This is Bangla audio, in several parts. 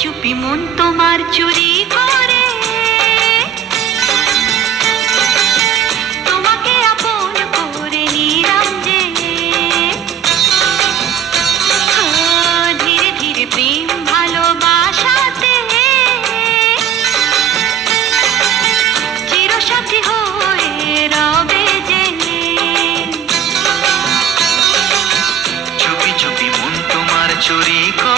চুপি মন তোমার চুরি করে। তোমাকে আপন করে হ্যাঁ, ধীরে ধীরে হয়ে রবে চুপি চুপি তোমার চুরি কর।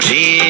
Rogério.